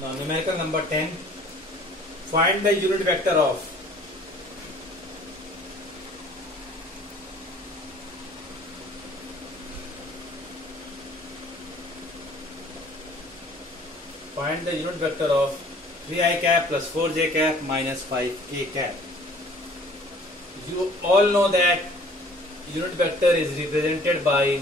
Now numerical number 10. Find the unit vector of find the unit vector of 3i cap plus 4j cap minus 5k cap. You all know that unit vector is represented by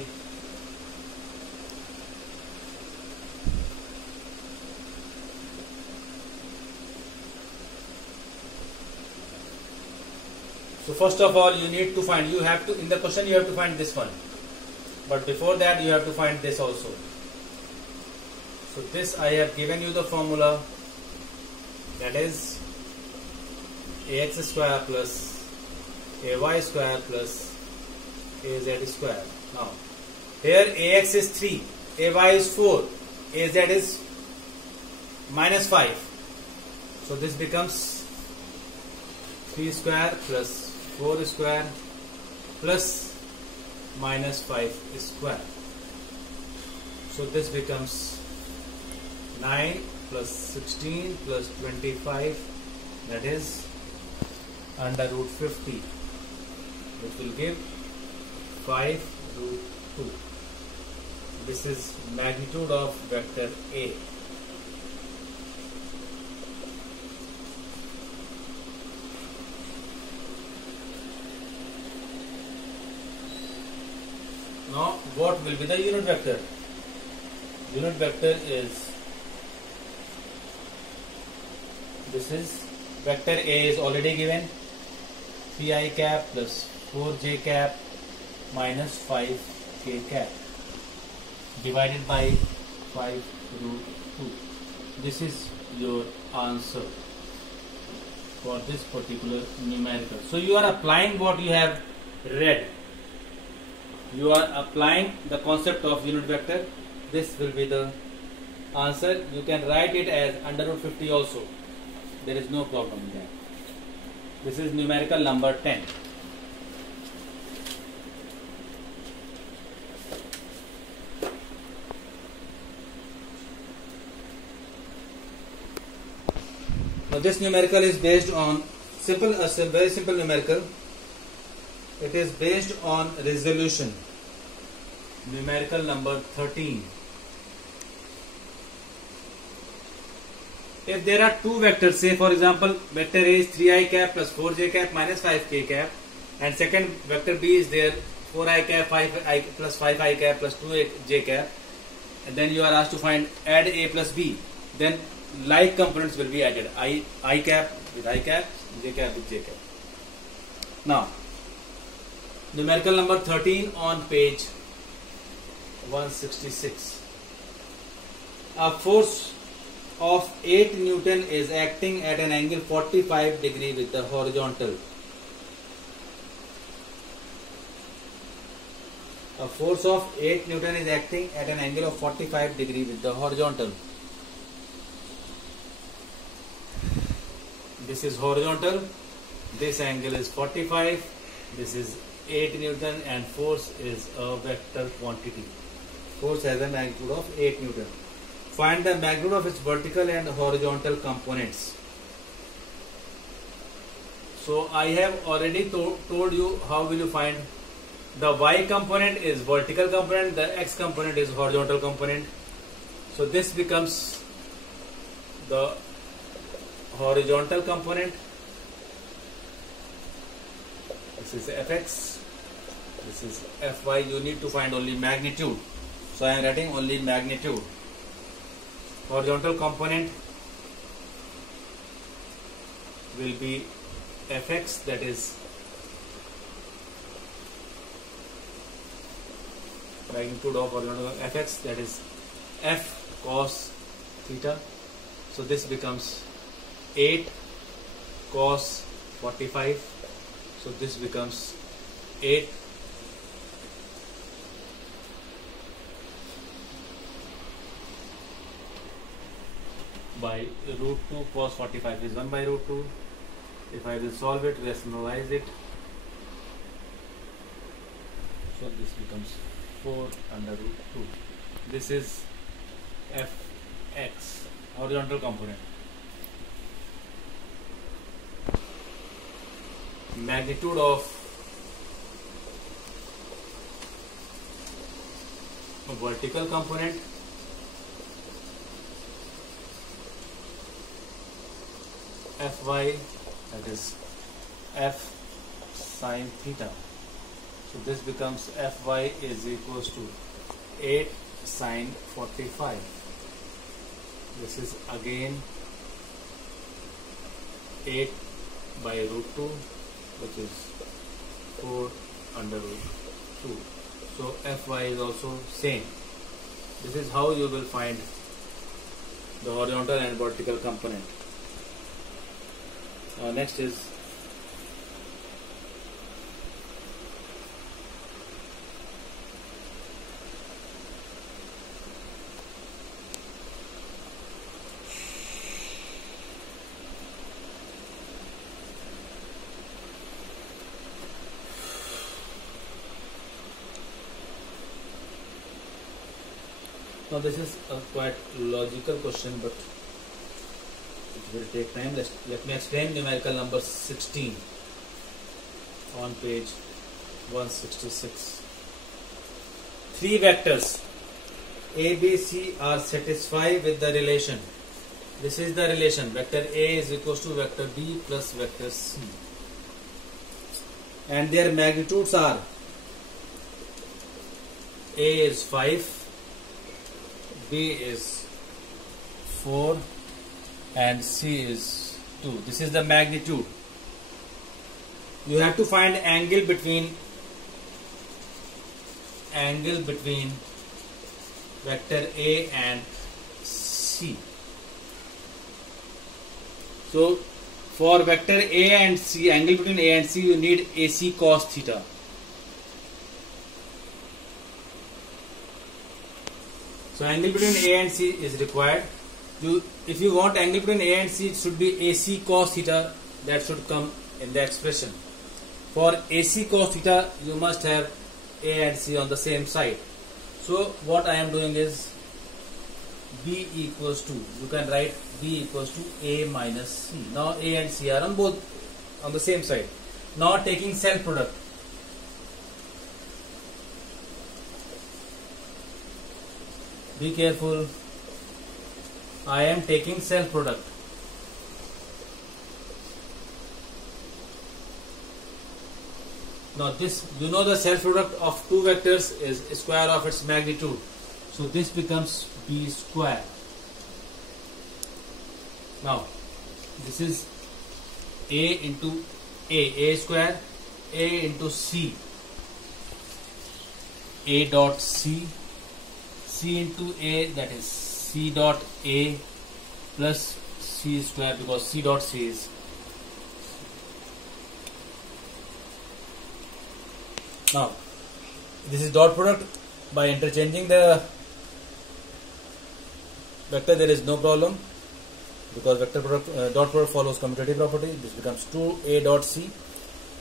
so first of all you need to find, you have to, in the question you have to find this one, but before that you have to find this also. So this I have given you the formula, that is ax square plus ay square plus az square. Now here ax is 3, ay is 4, az is minus 5. So this becomes 3 square plus 4 square plus minus 5 square. So this becomes 9 plus 16 plus 25, that is under root 50, which will give 5 root 2. This is magnitude of vector A. Now what will be the unit vector? Unit vector is, this is vector A is already given, 3i cap plus 4j cap minus 5k cap divided by 5 root 2. This is your answer for this particular numerical. So you are applying what you have read. You are applying the concept of unit vector. This will be the answer. You can write it as under root 50 also. There is no problem in that. This is numerical number 10. Now this numerical is based on very simple numerical. It is based on resolution. Numerical number 13. If there are two vectors, say for example vector A is 3i cap plus 4j cap minus 5k cap, and second vector B is there 4i cap 5i plus 5i cap plus 2j cap, and then you are asked to find add A plus B, then like components will be added, I cap with I cap, j cap with j cap. Now numerical number 13 on page 166. A force of 8 Newton is acting at an angle 45 degree with the horizontal. A force of 8 Newton is acting at an angle of 45 degree with the horizontal. This is horizontal, this angle is 45, this is 8 Newton, and force is a vector quantity. Force has a magnitude of 8 Newton. Find the magnitude of its vertical and horizontal components. So I have already told you how will you find. The y component is vertical component, the x component is horizontal component. So this becomes the horizontal component. This is fx, this is fy. You need to find only magnitude, so I am writing only magnitude. Horizontal component will be fx, that is magnitude of horizontal fx, that is f cos theta. So this becomes 8 cos 45. So this becomes 8 by root 2 cos 45 is 1 by root 2. If I will solve it, rationalize it, so this becomes 4 under root 2. This is fx. horizontal component. Magnitude of a vertical component Fy, that is f sine theta. So this becomes Fy is equals to 8 sine 45. This is again 8 by root 2, which is 4 under root 2. So Fy is also same. This is how you will find the horizontal and vertical component. Next is now this is a quite logical question, but it will take time. Let me explain numerical number 16 on page 166. Three vectors A, B, C are satisfied with the relation. This is the relation. Vector A is equals to vector B plus vector C. And their magnitudes are A is 5, B is 4 and C is 2. This is the magnitude. You have to find angle between vector A and C. So for vector A and C, angle between A and C, you need AC cos theta. So angle between A and C is required. If you want angle between A and C, it should be AC cos theta. That should come in the expression. For AC cos theta, you must have A and C on the same side. So what I am doing is B equals to, you can write B equals to A minus C. Now A and C are on the same side. Now taking self product. Be careful. I am taking self product. Now this, you know, the self product of two vectors is square of its magnitude. So this becomes B square. Now this is A into A square, A into C, A dot C, C into A, that is C dot A plus C square, because C dot C is. Now this is dot product. By interchanging the vector, there is no problem, because vector product dot product follows commutative property. This becomes 2A dot C.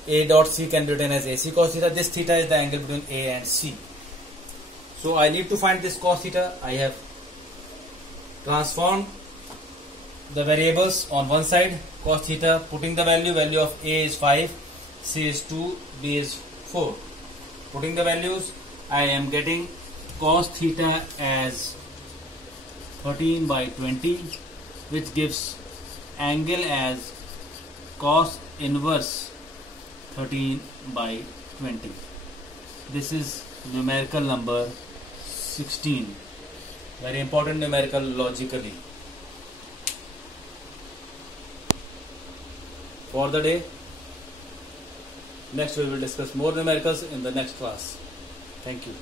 A dot C can be written as AC cos theta. This theta is the angle between A and C. So I need to find this cos theta. I have transformed the variables on one side, cos theta, putting the value of A is 5, C is 2, B is 4. Putting the values, I am getting cos theta as 13 by 20, which gives angle as cos inverse 13 by 20. This is numerical number 16. Very important numerical logically. For the day. Next we will discuss more numericals in the next class. Thank you.